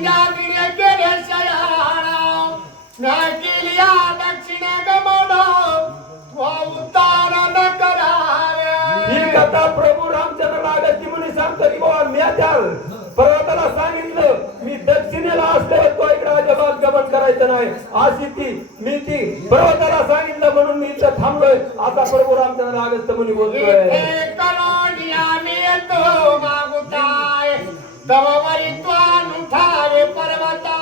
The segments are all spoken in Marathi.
विंध्यागिरी केले शयाळा न्याय केलिया दक्षिणे गमन उतारा न करावे ही कथा प्रभू रामचंद्र लागती म्हणून सांगतो की बाबा मी त्या पर्वताला सांगितलं मी दक्षिणेला असल्यावर तो इकडे अजिबात गमन करायचं नाही अशी मी ती पर्वताला सांगितलं म्हणून मी इथं थांबलोय आता प्रभू रामचंद्र लागत म्हणून बोलतोय मागुताय तवरी त्वान उठावे पर्वता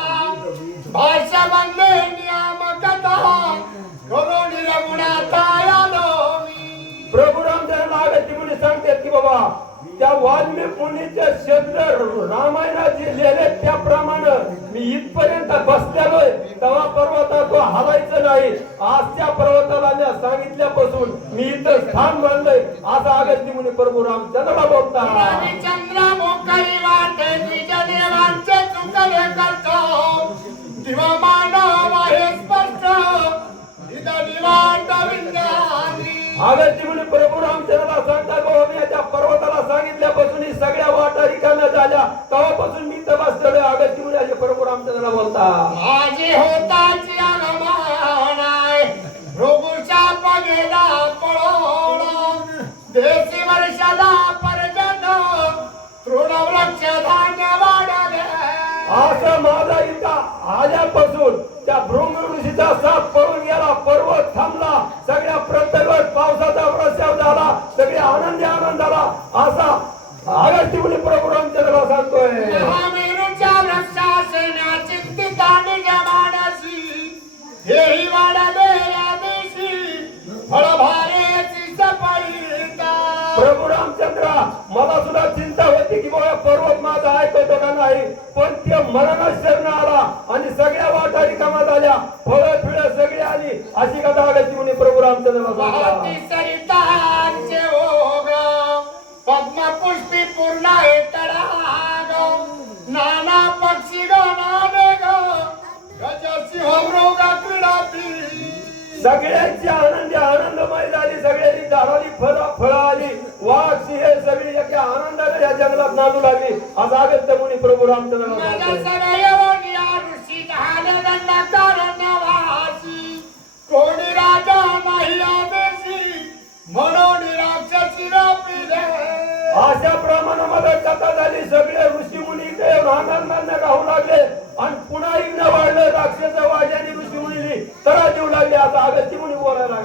भाषा बंदे नियम कथा करोनी रघुनाथाया नोमी प्रभू रामचंद्र लागती म्हणून सांगतात की बाबा त्या वाल्मिक मुनीच्या शब्द रामायणात जे लिहिले त्याप्रमाणे मी इथपर्यंत बसलेलोय तेव्हा पर्वता तो हलायचं नाही आज त्या पर्वताला मी सांगितल्यापासून मी इथं स्थान बांधलंय असं अगस्त्य मुनी प्रभू रामचंद्रला बोलतात चंद्र मोकळी वाटे द्विजदेवांचे चुकले करतो दिवा मानव आहे स्पष्ट इथं निवांत विंध्यागिरी अगस्त्य मुनी प्रभू रामचंद्रला सांगतात बाबा मी त्या पर्वताला सांगितल्यापासून ही सगळ्या वाटा रिकाम्या झाल्या तेव्हापासून मी इथं बसलेलोय अगस्त्य मुनी प्रभू रामचंद्रला बोलतात माझी होताची आगमनाय भृगुच्या पगेला पळोण देशी वर्षाला पर्जन तृणवृक्ष धान्य वाढले असं माझा इथं आल्यापासून त्या भृंग ऋषीचा साप पळून गेला पर्वत थांबला सगळ्या प्रत्येक पावसाचा प्रस्ताव झाला सगळे आनंदी आनंद झाला असा अगस्त्य मुनी प्रभू रामचंद्रला सांगतोय महामेरूच्या वृक्षासेना चिंतिताने जमानसी हेही वाढले या देशी फळभारेची सफळता प्रभू रामचंद्र मला सुद्धा चिंता होती की बाबा पर्वत माझा ऐकतो का नाही पण ते मरण शरण आला आणि सगळ्या वाटा रिकामा झाल्या फळं फिळं सगळी आली अशी कथा अगस्त्य मुनी प्रभू रामचंद्रला वाहती सरितांचे ओघ पद्म पुष्पी पूर्ण आहे तडाग नाना पक्षी गणाने ग गजसिंह मृग क्रीडापी सगळ्यांची आनंदी आनंदमय झाली सगळ्यांनी झाडाली फळं आली वाघ सिंह सगळी एका आनंदाने या जंगलात नांदू लागली आज अगस्त्य मुनी प्रभू रामचंद्रला कोणी राजा नाही आदेशी म्हणून राक्षसी रापिले अशा प्रमाणामध्ये कथा झाली सगळे ऋषी मुनी आनंदाने राहू लागले आणि पुन्हा इग्न वाढलं राक्षस वाड्याने ऋषी मुनी तरा देऊ लागले आता अगस्त्य मुनी बोलायला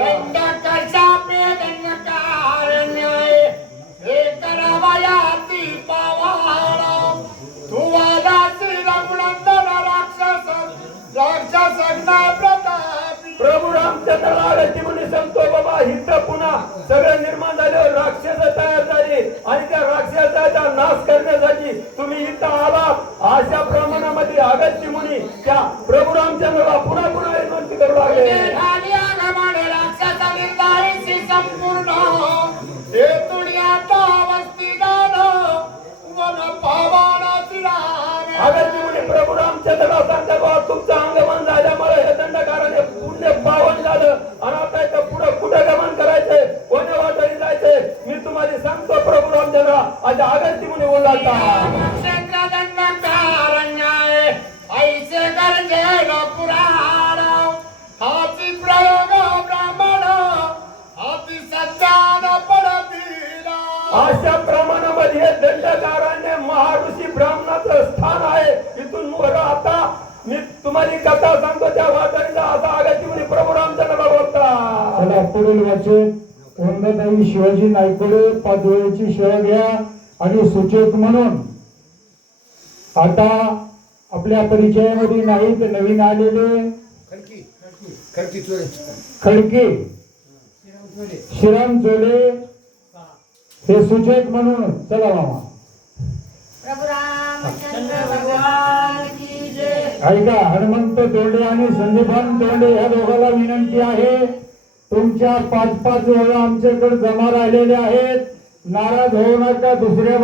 प्रभू रामचंद्र अगस्त्य मुनी सांगतो बाबा इथं पुन्हा सगळं निर्माण झाल्यावर राक्षस तयार झाली आणि त्या राक्षसाचा नाश करण्यासाठी तुम्ही इथं आलात अशा प्रमाणामध्ये अगस्त्य मुनी त्या प्रभू रामचंद्रला पुन्हा पुन्हा विनंती करू लागले संपूर्ण हे तुडियाता वस्ती दान वन पावानाची रान अगस्त्य मुनी प्रभू रामचंद्रला सांगतात बाबा तुमचं अंगमन झाल्यामुळे हे दंडकाराने पुण्य पावन झालं आणि आता इथं पुढे कुठे गमन करायचंय कोण्या वाटेने जायचंय मी तुम्हाला सांगतो प्रभू रामचंद्र आता अगस्त्य मुनी बोलला क्षेत्र दंडकारण्याय ऐसे गरजेल पुराण हाती प्रयोग ब्राह्मण हाती सज्ञान पडतीला अशा प्रमाणामध्ये हे दंडकाराने महर्षी ब्राह्मणाचं स्थान आहे इथून वर आता मी तुम्हाला कथा सांगतो त्या वाटाने आता अगस्त्य मुनी प्रभू रामचंद्रला बोलता चला पुढील वाचक वंददेवी शिवाजी नायकोडे पाचोळ्याची शिवा घ्या आणि सूचक म्हणून आता आपल्या परिचयामध्ये नाही तर नवीन आलेले खडके श्रीराम चोले हे सूचक म्हणून चला मामा प्रभु रामचंद्र भगवान की जय। ऐका हनुमंत तोंडे आणि संदीपान तोंडे या दोघांना विनंती आहे तुमच्या 5-5 वेळा आमच्याकडे जमा राहिलेले आहेत नाराज होऊ नका दुसऱ्या